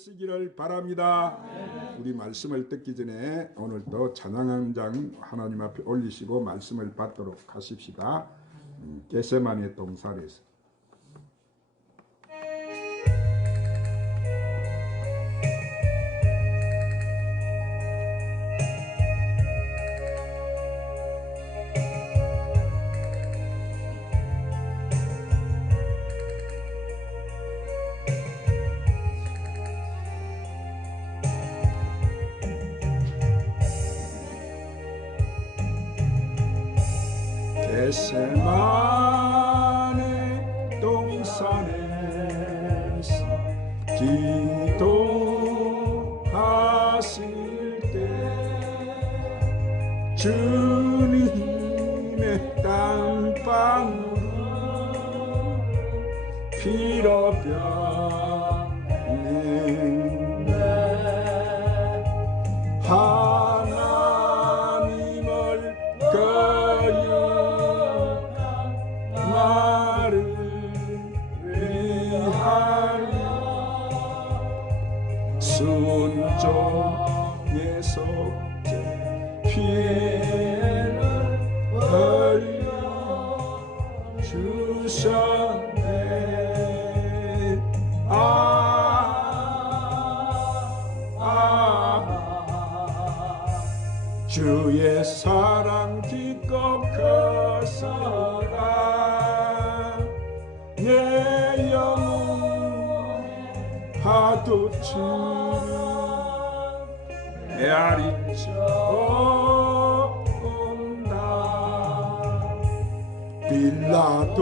되시기를 바랍니다. 우리 말씀을 듣기 전에 오늘도 찬양 한 장 하나님 앞에 올리시고 말씀을 받도록 하십시다. 음, 게세마네 동산에서 주님의 땀방울을 피로 변했네 파도치는 메아리쳐 온다 빌라도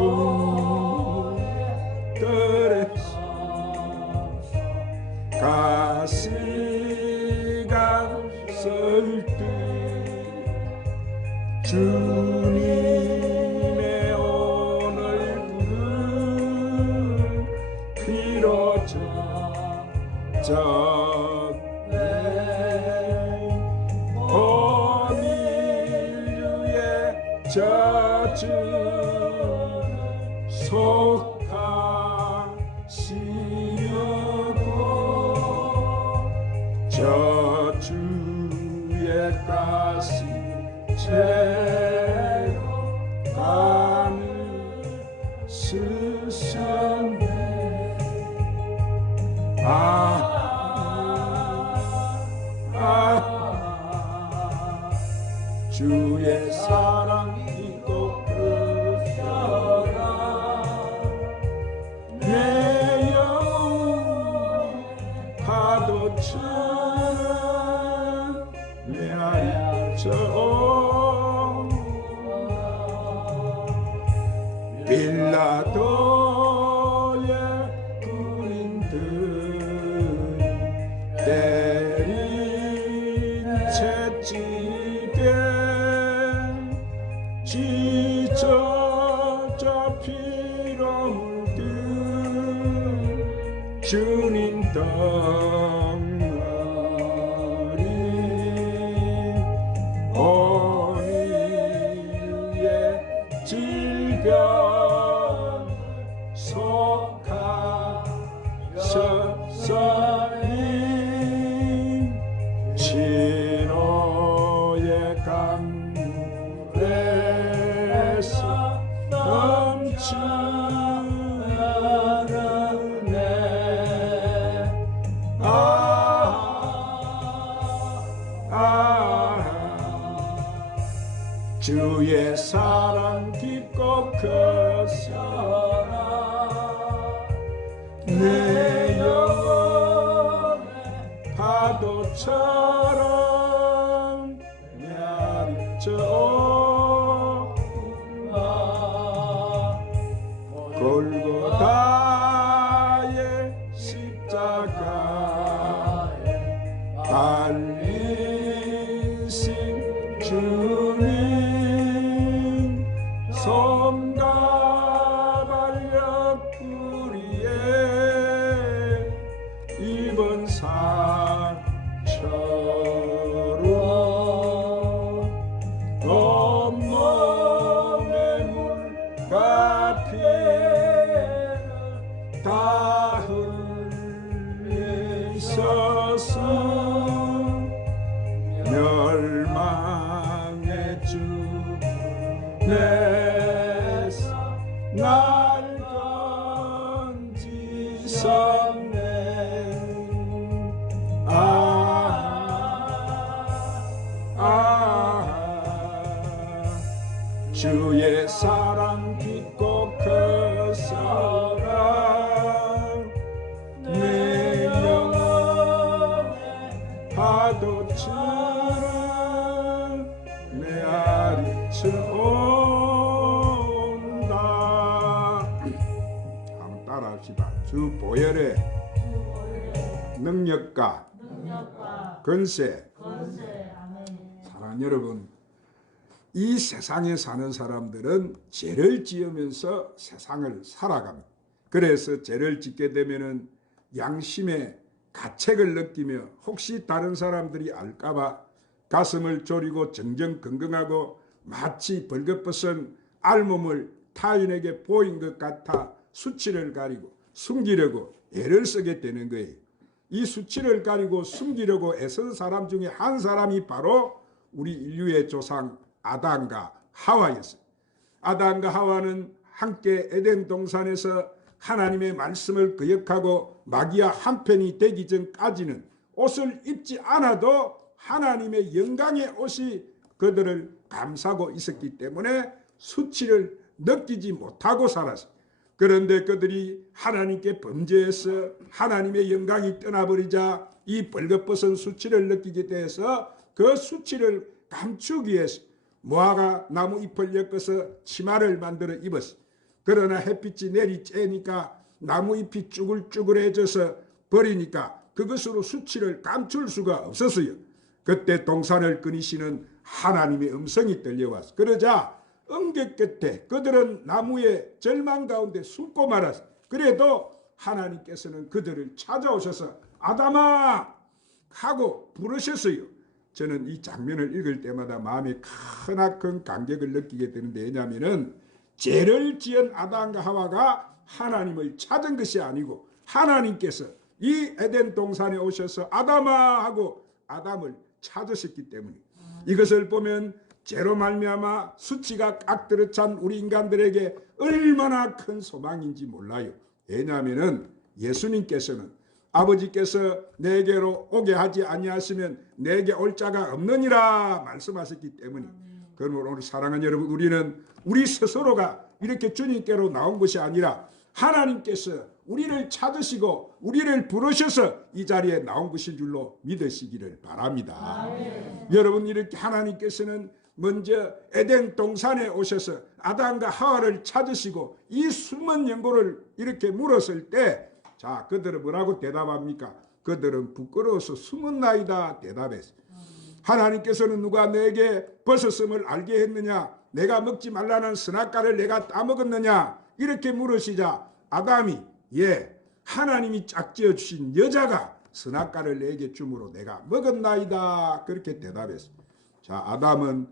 들에서 가시 주의 가시 채로 가는 스승네 아, 아, 주의 사 피로 물든 주님 덩 영혼의 파도처 주내 권세 아멘. 사랑하는 여러분 이 세상에 사는 사람들은 죄를 지으면서 세상을 살아갑니다. 그래서 죄를 짓게 되면은 양심의 가책을 느끼며 혹시 다른 사람들이 알까봐 가슴을 졸이고 정정건강하고 마치 벌거벗은 알몸을 타인에게 보인 것 같아 수치를 가리고 숨기려고 애를 쓰게 되는 거예요. 이 수치를 가리고 숨기려고 애쓴 사람 중에 한 사람이 바로 우리 인류의 조상 아담과 하와였어요. 아담과 하와는 함께 에덴 동산에서 하나님의 말씀을 거역하고 마귀와 한편이 되기 전까지는 옷을 입지 않아도 하나님의 영광의 옷이 그들을 감싸고 있었기 때문에 수치를 느끼지 못하고 살았어요. 그런데 그들이 하나님께 범죄해서 하나님의 영광이 떠나버리자 이 벌거벗은 수치를 느끼게 돼서 그 수치를 감추기 위해서 모아가 나무 잎을 엮어서 치마를 만들어 입었어. 그러나 햇빛이 내리 쬐니까 나무 잎이 쭈글쭈글해져서 버리니까 그것으로 수치를 감출 수가 없었어요. 그때 동산을 끊이시는 하나님의 음성이 들려왔어. 그러자 응격 끝에 그들은 나무의 절망 가운데 숨고 말았어. 그래도 하나님께서는 그들을 찾아오셔서 아담아 하고 부르셨어요. 저는 이 장면을 읽을 때마다 마음에 크나큰 감격을 느끼게 되는데 왜냐하면은 죄를 지은 아담과 하와가 하나님을 찾은 것이 아니고 하나님께서 이 에덴 동산에 오셔서 아담아 하고 아담을 찾으셨기 때문에 이것을 보면 죄로 말미암아 수치가 깍들어 찬 우리 인간들에게 얼마나 큰 소망인지 몰라요. 왜냐하면은 예수님께서는 아버지께서 내게로 오게 하지 아니하시면 내게 올 자가 없느니라 말씀하셨기 때문에 그러므로 오늘 사랑하는 여러분 우리는 우리 스스로가 이렇게 주님께로 나온 것이 아니라 하나님께서 우리를 찾으시고 우리를 부르셔서 이 자리에 나온 것인 줄로 믿으시기를 바랍니다. 여러분 이렇게 하나님께서는 먼저 에덴 동산에 오셔서 아담과 하와를 찾으시고 이 숨은 연고를 이렇게 물었을 때 자, 그들은 뭐라고 대답합니까? 그들은 부끄러워서 숨은 나이다 대답했어. 하나님께서는 누가 내게 벗었음을 알게 했느냐? 내가 먹지 말라는 선악과를 내가 따먹었느냐? 이렇게 물으시자 아담이 예, 하나님이 짝지어 주신 여자가 선악과를 내게 주므로 내가 먹었나이다. 그렇게 대답했어. 자, 아담은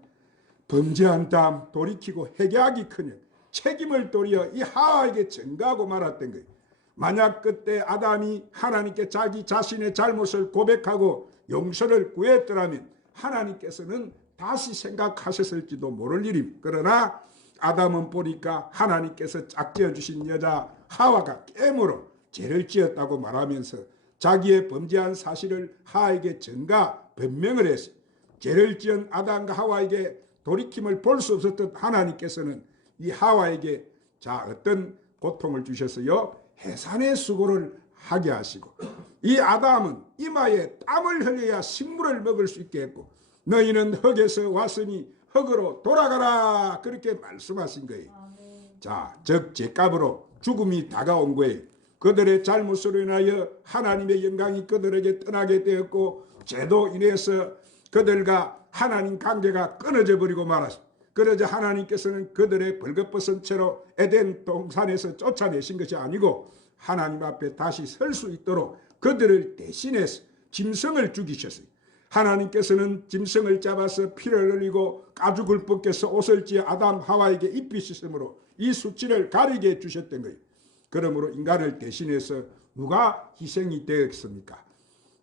범죄한 다음 돌이키고 회개하기커녕 책임을 돌려 이 하와에게 전가하고 말았던 거예요. 만약 그때 아담이 하나님께 자기 자신의 잘못을 고백하고 용서를 구했더라면 하나님께서는 다시 생각하셨을지도 모를 일입니다. 그러나 아담은 보니까 하나님께서 짝지어 주신 여자 하와가 깨물어 죄를 지었다고 말하면서 자기의 범죄한 사실을 하와에게 전가 변명을 했어요. 죄를 지은 아담과 하와에게 돌이킴을 볼 수 없었던 하나님께서는 이 하와에게 자 어떤 고통을 주셨어요? 해산의 수고를 하게 하시고 이 아담은 이마에 땀을 흘려야 식물을 먹을 수 있게 했고 너희는 흙에서 왔으니 흙으로 돌아가라 그렇게 말씀하신 거예요. 자, 즉 죄값으로 죽음이 다가온 거예요. 그들의 잘못으로 인하여 하나님의 영광이 그들에게 떠나게 되었고 죄도 인해서 그들과 하나님 관계가 끊어져 버리고 말았습니다. 그러자 하나님께서는 그들의 벌거벗은 채로 에덴 동산에서 쫓아내신 것이 아니고 하나님 앞에 다시 설 수 있도록 그들을 대신해서 짐승을 죽이셨어요. 하나님께서는 짐승을 잡아서 피를 흘리고 가죽을 벗겨서 옷을 지어 아담 하와에게 입히셨으므로 이 수치를 가리게 해주셨던 거예요. 그러므로 인간을 대신해서 누가 희생이 되었습니까?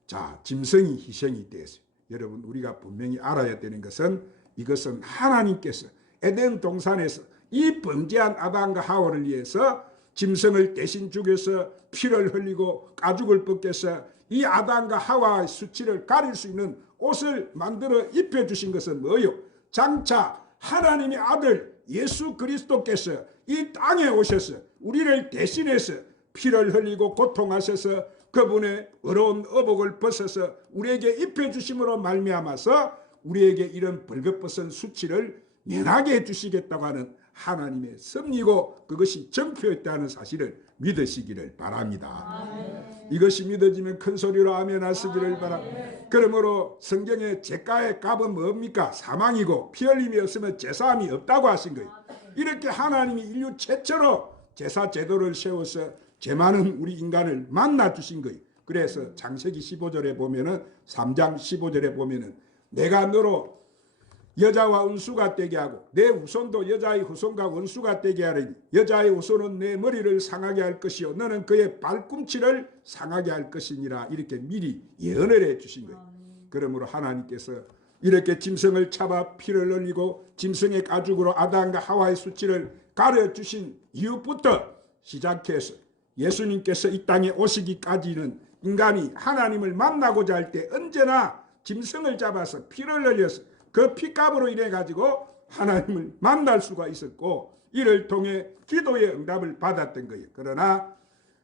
자, 짐승이 희생이 되었어요. 여러분 우리가 분명히 알아야 되는 것은 이것은 하나님께서 에덴 동산에서 이 범죄한 아담과 하와를 위해서 짐승을 대신 죽여서 피를 흘리고 가죽을 벗겨서 이 아담과 하와의 수치를 가릴 수 있는 옷을 만들어 입혀 주신 것은 뭐요? 장차 하나님의 아들 예수 그리스도께서 이 땅에 오셔서 우리를 대신해서 피를 흘리고 고통하셔서 그분의 어려운 어복을 벗어서 우리에게 입혀 주심으로 말미암아서 우리에게 이런 벌거벗은 수치를 면하게 해 주시겠다고 하는 하나님의 섭리고 그것이 정표였다는 사실을 믿으시기를 바랍니다. 이것이 믿어지면 큰 소리로 아멘 하시기를 바랍니다. 그러므로 성경에 제가의 값은 뭡니까? 사망이고 피 흘림이 없으면 제사함이 없다고 하신 거예요. 이렇게 하나님이 인류 최초로 제사 제도를 세워서 죄 많은 우리 인간을 만나 주신 거예요. 그래서 장세기 15절에 보면은 3장 15절에 보면은 내가 너로 여자와 원수가 되게 하고 내 후손도 여자의 후손과 원수가 되게 하리니 여자의 후손은 내 머리를 상하게 할 것이요 너는 그의 발꿈치를 상하게 할 것이니라 이렇게 미리 예언을 해 주신 거예요. 그러므로 하나님께서 이렇게 짐승을 잡아 피를 흘리고 짐승의 가죽으로 아담과 하와의 수치를 가려 주신 이후부터 시작해서 예수님께서 이 땅에 오시기까지는 인간이 하나님을 만나고자 할 때 언제나 짐승을 잡아서 피를 흘려서 그 피값으로 인해 가지고 하나님을 만날 수가 있었고 이를 통해 기도의 응답을 받았던 거예요. 그러나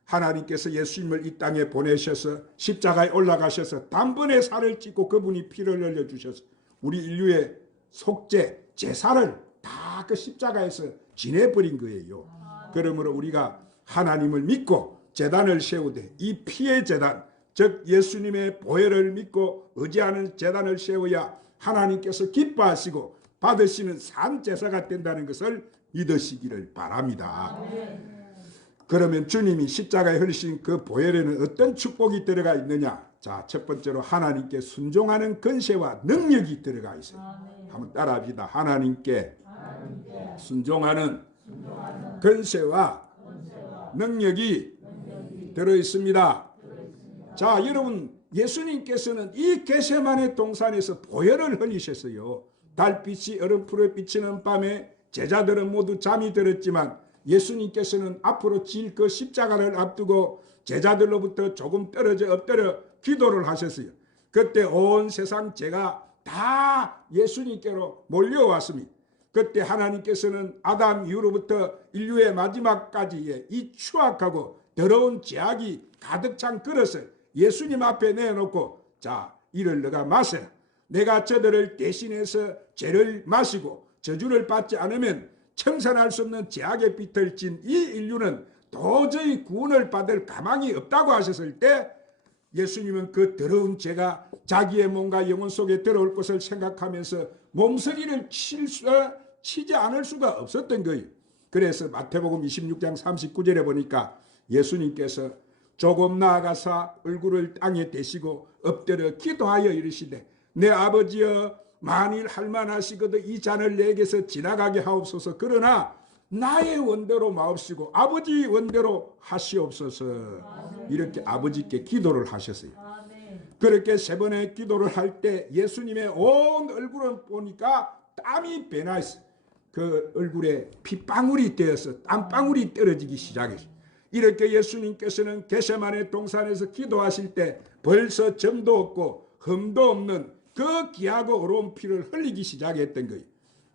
하나님께서 예수님을 이 땅에 보내셔서 십자가에 올라가셔서 단번에 살을 찢고 그분이 피를 흘려 주셔서 우리 인류의 속죄 제사를 다 그 십자가에서 지내버린 거예요. 그러므로 우리가 하나님을 믿고 재단을 세우되 이 피의 재단 즉 예수님의 보혈을 믿고 의지하는 재단을 세워야 하나님께서 기뻐하시고 받으시는 산 제사가 된다는 것을 믿으시기를 바랍니다. 그러면 주님이 십자가에 흘리신 그 보혈에는 어떤 축복이 들어가 있느냐? 자, 첫 번째로 하나님께 순종하는 근세와 능력이 들어가 있어요. 한번 따라합시다. 하나님께 순종하는 근세와 능력이 들어 있습니다. 자, 여러분 예수님께서는 이 게세만의 동산에서 보혈을 흘리셨어요. 달빛이 얼음풀에 비치는 밤에 제자들은 모두 잠이 들었지만 예수님께서는 앞으로 질 그 십자가를 앞두고 제자들로부터 조금 떨어져 엎드려 기도를 하셨어요. 그때 온 세상 죄가 다 예수님께로 몰려왔습니다. 그때 하나님께서는 아담 이후로부터 인류의 마지막까지의 이 추악하고 더러운 죄악이 가득 찬 그릇을 예수님 앞에 내놓고 자 이를 너가 마셔라. 내가 저들을 대신해서 죄를 마시고 저주를 받지 않으면 청산할 수 없는 죄악의 빛을 진 이 인류는 도저히 구원을 받을 가망이 없다고 하셨을 때 예수님은 그 더러운 죄가 자기의 몸과 영혼 속에 들어올 것을 생각하면서 몸서리를 칠 수, 치지 않을 수가 없었던 거예요. 그래서 마태복음 26장 39절에 보니까 예수님께서 조금 나아가사 얼굴을 땅에 대시고 엎드려 기도하여 이르시되 내 아버지여 만일 할만하시거든 이 잔을 내게서 지나가게 하옵소서 그러나 나의 원대로 마옵시고 아버지 원대로 하시옵소서 이렇게 아버지께 기도를 하셨어요. 그렇게 세 번의 기도를 할 때 예수님의 온 얼굴을 보니까 땀이 배나 있어. 그 얼굴에 핏방울이 되어서 땀방울이 떨어지기 시작했어요. 이렇게 예수님께서는 게세만의 동산에서 기도하실 때 벌써 점도 없고 흠도 없는 그 귀하고 어려운 피를 흘리기 시작했던 거예요.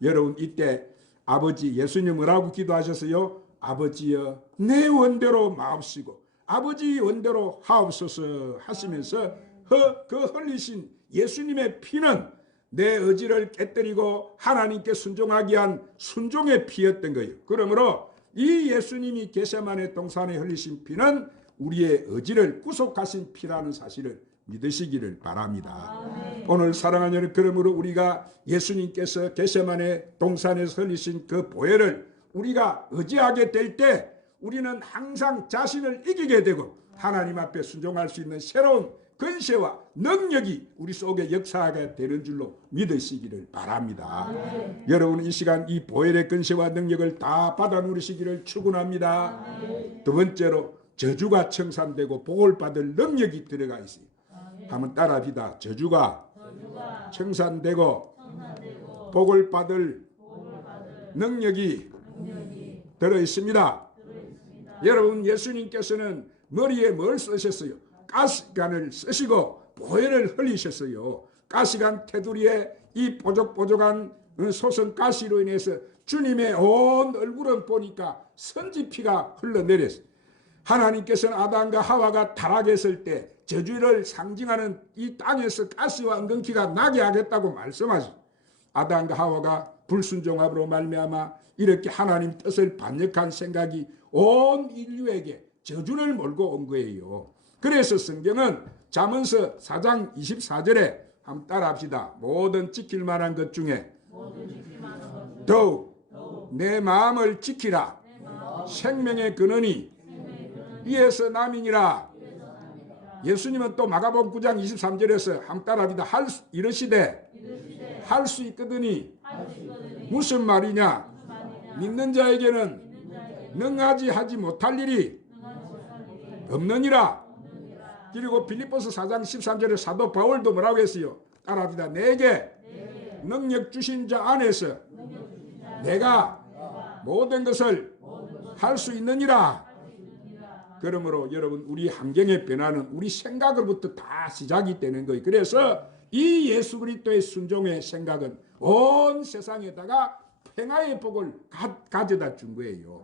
여러분 이때 아버지 예수님 뭐라고 기도하셨어요? 아버지여 내 원대로 마옵시고 아버지 원대로 하옵소서 하시면서 그, 그 흘리신 예수님의 피는 내 의지를 깨뜨리고 하나님께 순종하기 위한 순종의 피였던 거예요. 그러므로 이 예수님이 게세만의 동산에 흘리신 피는 우리의 의지를 구속하신 피라는 사실을 믿으시기를 바랍니다. 오늘 사랑하는 여러분 그러므로 우리가 예수님께서 게세만의 동산에서 흘리신 그 보혈을 우리가 의지하게 될 때 우리는 항상 자신을 이기게 되고 하나님 앞에 순종할 수 있는 새로운 근세와 능력이 우리 속에 역사하게 되는 줄로 믿으시기를 바랍니다. 여러분 이 시간 이 보혈의 근세와 능력을 다 받아 누리시기를 축원합니다. 두 번째로 저주가 청산되고 복을 받을 능력이 들어가 있어요. 한번 따라합시다. 저주가 저주가 청산되고 청산되고 복을 받을 복을 받을 능력이 능력이 들어 있습니다. 들어있습니다. 여러분 예수님께서는 머리에 뭘 쓰셨어요? 가시관을 쓰시고 보혈을 흘리셨어요. 가시관 테두리에 이 뽀족뽀족한 어, 소선 가시로 인해서 주님의 온 얼굴은 보니까 선지피가 흘러내렸어요. 하나님께서는 아담과 하와가 타락했을 때 저주를 상징하는 이 땅에서 가시와 엉겅퀴가 나게 하겠다고 말씀하셨어요. 아담과 하와가 불순종함으로 말미암아 이렇게 하나님 뜻을 반역한 생각이 온 인류에게 저주를 몰고 온 거예요. 그래서 성경은 잠언서 4장 24절에 한번 따라합시다. 모든 지킬 만한 것 중에 더욱 내 마음을 지키라. 생명의 근원이 이에서 남이니라. 예수님은 또 마가복음 9장 23절에서 한번 따라합니다. 할 수- 이르시되 있거든이 할수 있거든요. 무슨? 말이냐 믿는 자에게는 능하지 하지 못할 일이 없느니라. 그리고 빌립보서 4장 13절에 사도 바울도 뭐라고 했어요? 따라합니다. 내게 능력 주신 자 안에서 내가 모든 것을 할수 있느니라. 그러므로 여러분 우리 환경의 변화는 우리 생각으로부터 다 시작이 되는 거예요. 그래서 이 예수 그리스도의 순종의 생각은 온 세상에다가 평화의 복을 가, 가져다 준 거예요.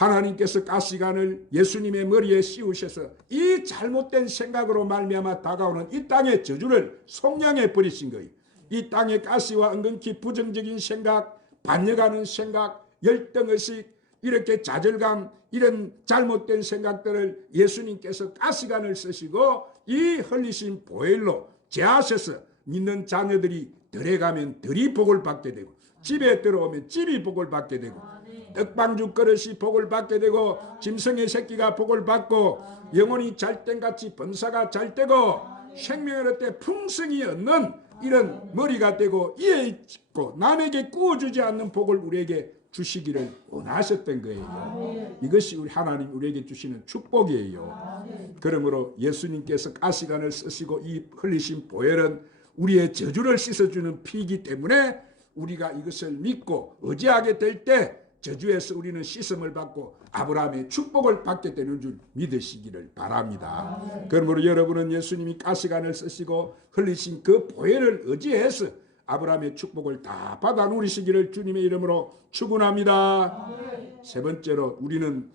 하나님께서 가시관을 예수님의 머리에 씌우셔서 이 잘못된 생각으로 말미암아 다가오는 이 땅의 저주를 속량해 버리신 거예요. 이 땅의 가시와 엉겅퀴 부정적인 생각, 반역하는 생각, 열등의식, 이렇게 좌절감, 이런 잘못된 생각들을 예수님께서 가시관을 쓰시고 이 흘리신 보혈로 제하셔서 믿는 자녀들이 들에 가면 들이 복을 받게 되고 집에 들어오면 집이 복을 받게 되고 아멘. 떡방죽 그릇이 복을 받게 되고 짐승의 새끼가 복을 받고 영혼이 잘된 같이 범사가 잘 되고 생명을 얻되 풍성이 얻는 이런 머리가 되고 이에 있고 남에게 꾸어주지 않는 복을 우리에게 주시기를 원하셨던 거예요. 이것이 우리 하나님 우리에게 주시는 축복이에요. 그러므로 예수님께서 가시관을 쓰시고 이 흘리신 보혈은 우리의 저주를 씻어주는 피이기 때문에 우리가 이것을 믿고 의지하게 될 때 저주에서 우리는 씻음을 받고 아브라함의 축복을 받게 되는 줄 믿으시기를 바랍니다. 그러므로 여러분은 예수님이 가시관을 쓰시고 흘리신 그 보혈을 의지해서 아브라함의 축복을 다 받아 누리시기를 주님의 이름으로 축원합니다. 세 번째로 우리는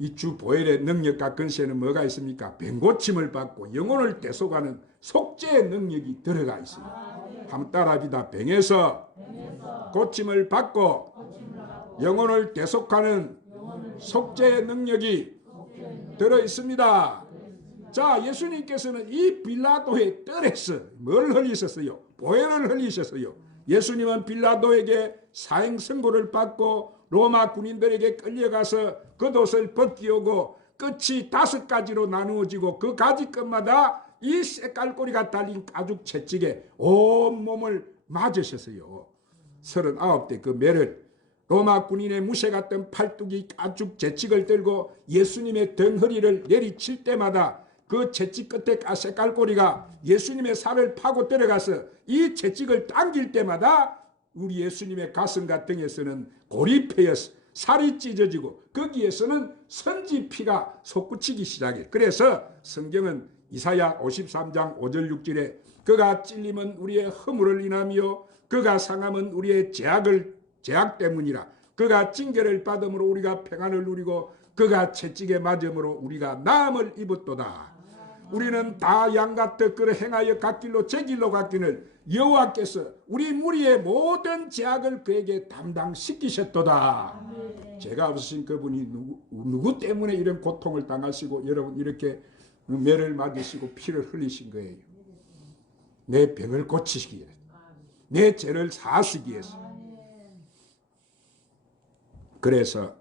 이 주 보혈의 능력과 근세는 뭐가 있습니까? 병고침을 받고 영혼을 대속하는 속죄의 능력이 들어가 있습니다. 한번 따라합니다. 병에서 고침을 받고 영혼을 대속하는 속죄의 능력이 들어 있습니다. 자, 예수님께서는 이 빌라도의 뜰에서 뭘 흘리셨어요? 보혈을 흘리셨어요. 예수님은 빌라도에게 사형 선고를 받고 로마 군인들에게 끌려가서 겉옷을 벗기오고 끝이 다섯 가지로 나누어지고 그 가지 끝마다 이 색깔꼬리가 달린 가죽 채찍에 온 몸을 맞으셨어요. 서른아홉 대그 매를 로마 군인의 무쇠 같은 팔뚝이 가죽 채찍을 들고 예수님의 덩허리를 내리칠 때마다 그 채찍 끝에 색깔꼬리가 예수님의 살을 파고 들어가서 이 채찍을 당길 때마다 우리 예수님의 가슴과 등에서는 고리패여서 살이 찢어지고 거기에서는 선지피가 솟구치기 시작해. 그래서 성경은 이사야 53장 5절 6절에 그가 찔림은 우리의 허물을 인하며 그가 상함은 우리의 죄악을 죄악 때문이라 그가 징계를 받음으로 우리가 평안을 누리고 그가 채찍에 맞음으로 우리가 나음을 입었도다. 우리는 다 양같듯 그를 행하여 갓길로 제 길로 갔기를 여호와께서 우리 무리의 모든 죄악을 그에게 담당시키셨도다. 죄가 없으신 그분이 누구, 누구 때문에 이런 고통을 당하시고 여러분 이렇게 매를 맞으시고 피를 흘리신 거예요. 내 병을 고치시기 위해서. 내 죄를 사하시기 위해서. 그래서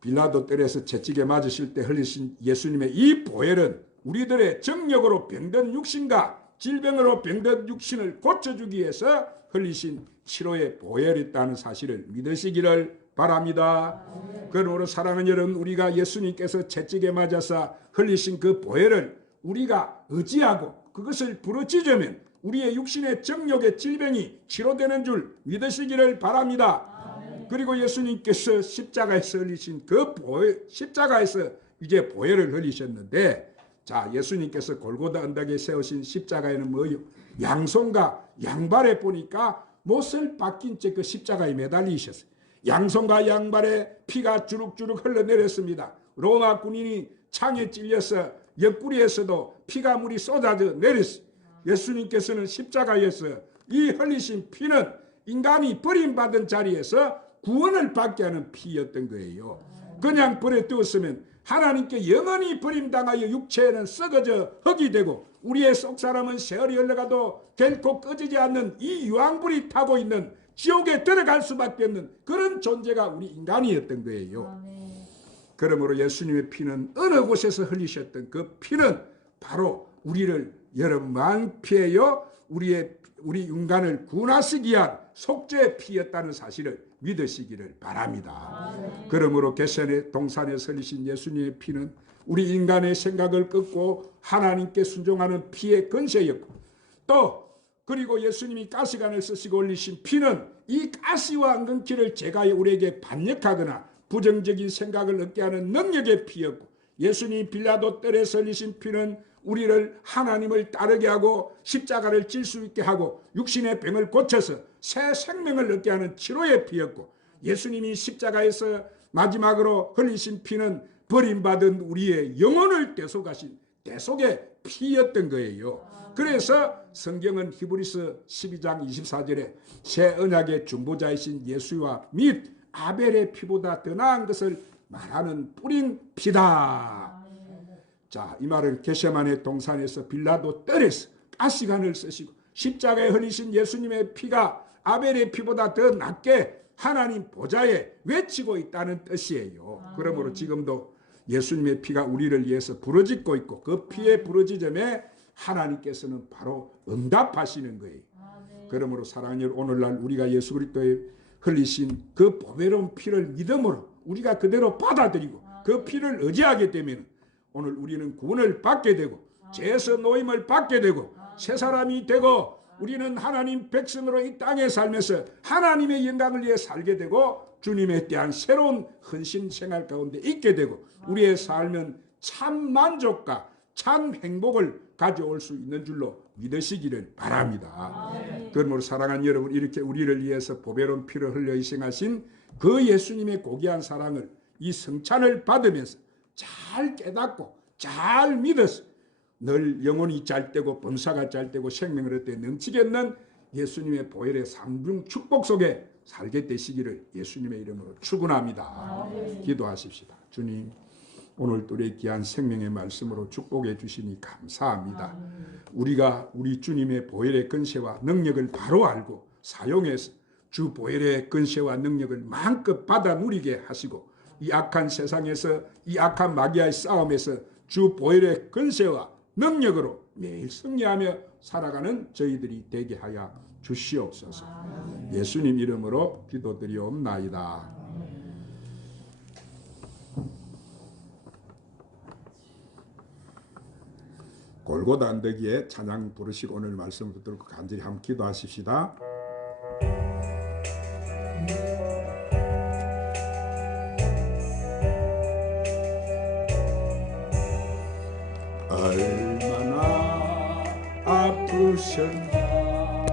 빌라도 뜰에서 채찍에 맞으실 때 흘리신 예수님의 이 보혈은 우리들의 정력으로 병든 육신과 질병으로 병든 육신을 고쳐주기 위해서 흘리신 치료의 보혈이었다는 사실을 믿으시기를 바랍니다. 그러므로 사랑하는 여러분 우리가 예수님께서 채찍에 맞아서 흘리신 그 보혈을 우리가 의지하고 그것을 부러지자면 우리의 육신의 정욕의 질병이 치료되는 줄 믿으시기를 바랍니다. 그리고 예수님께서 십자가에서 흘리신 그 보혈, 십자가에서 이제 보혈을 흘리셨는데 자 예수님께서 골고다 언덕에 세우신 십자가에는 뭐요? 양손과 양발에 보니까 못을 박힌 채그 십자가에 매달리셨어요. 양손과 양발에 피가 주룩주룩 흘러내렸습니다. 로마 군인이 창에 찔려서 옆구리에서도 피가 물이 쏟아져 내렸어요. 예수님께서는 십자가에서 이 흘리신 피는 인간이 버림받은 자리에서 구원을 받게 하는 피였던 거예요. 그냥 버려두었으면 하나님께 영원히 버림당하여 육체는 썩어져 흙이 되고 우리의 속사람은 세월이 흘러가도 결코 꺼지지 않는 이 유황불이 타고 있는 지옥에 들어갈 수밖에 없는 그런 존재가 우리 인간이었던 거예요. 아멘. 그러므로 예수님의 피는 어느 곳에서 흘리셨던 그 피는 바로 우리를 여러분 만피해요 우리의 우리 인간을 구원하시기 위한 속죄의 피였다는 사실을 믿으시기를 바랍니다. 그러므로 개선의 동산에 설리신 예수님의 피는 우리 인간의 생각을 끊고 하나님께 순종하는 피의 근세였고 또 그리고 예수님이 가시관을 쓰시고 올리신 피는 이 가시와 엉겅퀴를 제가 우리에게 반역하거나 부정적인 생각을 얻게 하는 능력의 피였고 예수님 빌라도 뜰에 설리신 피는 우리를 하나님을 따르게 하고 십자가를 질수 있게 하고 육신의 병을 고쳐서 새 생명을 얻게 하는 치료의 피였고 예수님이 십자가에서 마지막으로 흘리신 피는 버림받은 우리의 영혼을 대속하신 대속의 피였던 거예요. 그래서 성경은 히브리서 12장 24절에 새 언약의 중보자이신 예수와 및 아벨의 피보다 더 나은 것을 말하는 뿌린 피다. 자, 이 말은 게세만의 동산에서 빌라도 뜰에서 가시관을 쓰시고 십자가에 흘리신 예수님의 피가 아벨의 피보다 더 낫게 하나님 보좌에 외치고 있다는 뜻이에요. 그러므로 지금도 예수님의 피가 우리를 위해서 부러지고 있고 그 피의 부러지점에 하나님께서는 바로 응답하시는 거예요. 그러므로 사랑하는 오늘날 우리가 예수 그리스도의 흘리신 그 보배로운 피를 믿음으로 우리가 그대로 받아들이고 그 피를 의지하게 되면 오늘 우리는 구원을 받게 되고 죄에서 노임을 받게 되고 새 사람이 되고 우리는 하나님 백성으로 이 땅에 살면서 하나님의 영광을 위해 살게 되고 주님에 대한 새로운 헌신 생활 가운데 있게 되고 우리의 삶은 참 만족과 참 행복을 가져올 수 있는 줄로 믿으시기를 바랍니다. 그러므로 사랑하는 여러분 이렇게 우리를 위해서 보배로운 피를 흘려 희생하신 그 예수님의 고귀한 사랑을 이 성찬을 받으면서 잘 깨닫고 잘 믿어서 늘 영혼이 짤때고 범사가 짤때고 생명을 얻되 넘치겠는 예수님의 보혈의 삼중 축복 속에 살게 되시기를 예수님의 이름으로 축원합니다. 기도하십시다. 주님 오늘 또 우리의 귀한 생명의 말씀으로 축복해 주시니 감사합니다. 우리가 우리 주님의 보혈의 근세와 능력을 바로 알고 사용해서 주 보혈의 근세와 능력을 마음껏 받아 누리게 하시고 이 악한 세상에서 이 악한 마귀와의 싸움에서 주 보혈의 근세와 능력으로 매일 승리하며 살아가는 저희들이 되게 하여 주시옵소서. 예수님 이름으로 기도드리옵나이다. 골고다 언덕위에 찬양 부르시고 오늘 말씀 붙들고 간절히 함께 기도하십시다. 아프셨나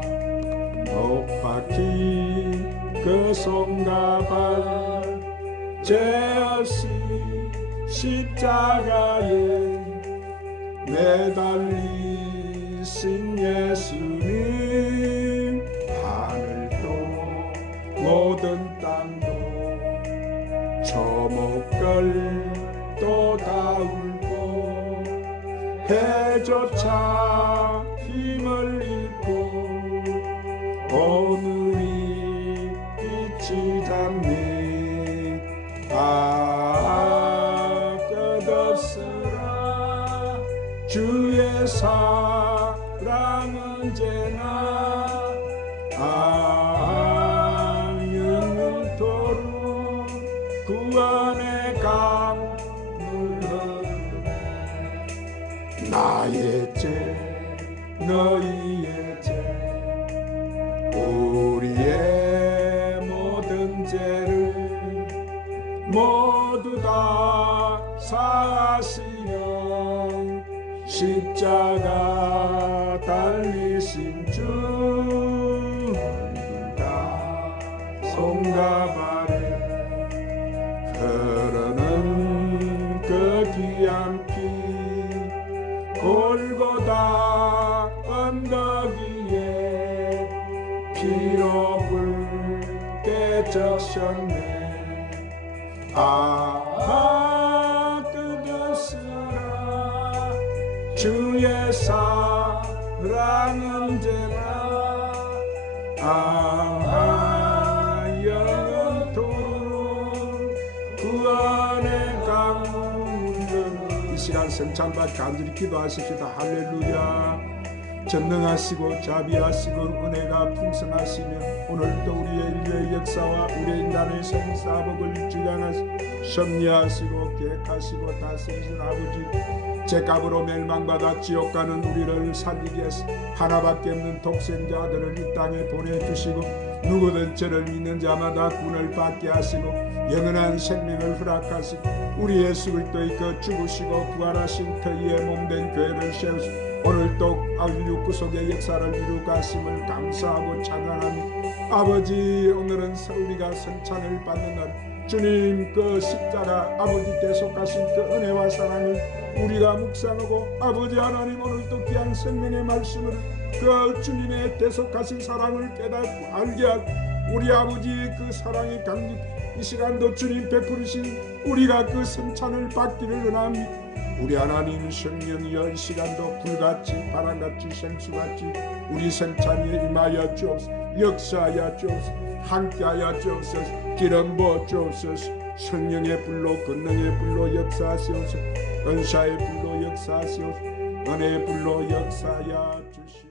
높아긴 그 손과 발 죄없이 십자가에 매달리 주의 사랑 언제나 아 영원토록 구원의 강물 흐르네 나의 죄 너희 십자가 달리신 주 다. 손과 발에 흐르는 그 귀한 피 골고다 언덕 위에 피로 붉게 적셨네. 아 주의 사랑 언제나? 아마 영원토록 구원의 강문 이 시간 성찬받 간절히 기도하십시다. 할렐루야. 전능하시고 자비하시고 은혜가 풍성하시며 오늘도 우리의 인류의 역사와 우리의 인간의 생사복을 주장하시 섭리하시고 계획하시고 다스리신 아버지 죄값으로 멸망받아 지옥 가는 우리를 살리기 위해서 하나밖에 없는 독생자들을 이 땅에 보내주시고 누구든 저를 믿는 자마다 구원을 받게 하시고 영원한 생명을 허락하시고 우리 예수 그리스도의 그 죽으시고 부활하신 터위의 몸된 교회를 세우시고 오늘도 인류 구속의 역사를 이루가심을 감사하고 찬양합니다. 아버지 오늘은 우리가 성찬을 받는 날 주님 그 십자가 아버지 계속하신 그 은혜와 사랑을 우리가 묵상하고 아버지 하나님 오늘도 귀한 생명의 말씀을 그 주님의 계속하신 사랑을 깨닫고 알게 하고 우리 아버지의 그 사랑의 강력 이 시간도 주님 베푸르신 우리가 그 성찬을 받기를 원합니다. 우리 하나님 성령이여 이 시간도 불같이 바람같이 생수같이 우리 성찬에 임하여 주옵소서 역사하여 주옵소서 함께하여 주옵소서 기름 부어 주옵소서 성령의 불로 권능의 불로 역사하시옵소서 은사의 불로 역사하시옵소서 은혜의 불로 역사하여 주시옵소서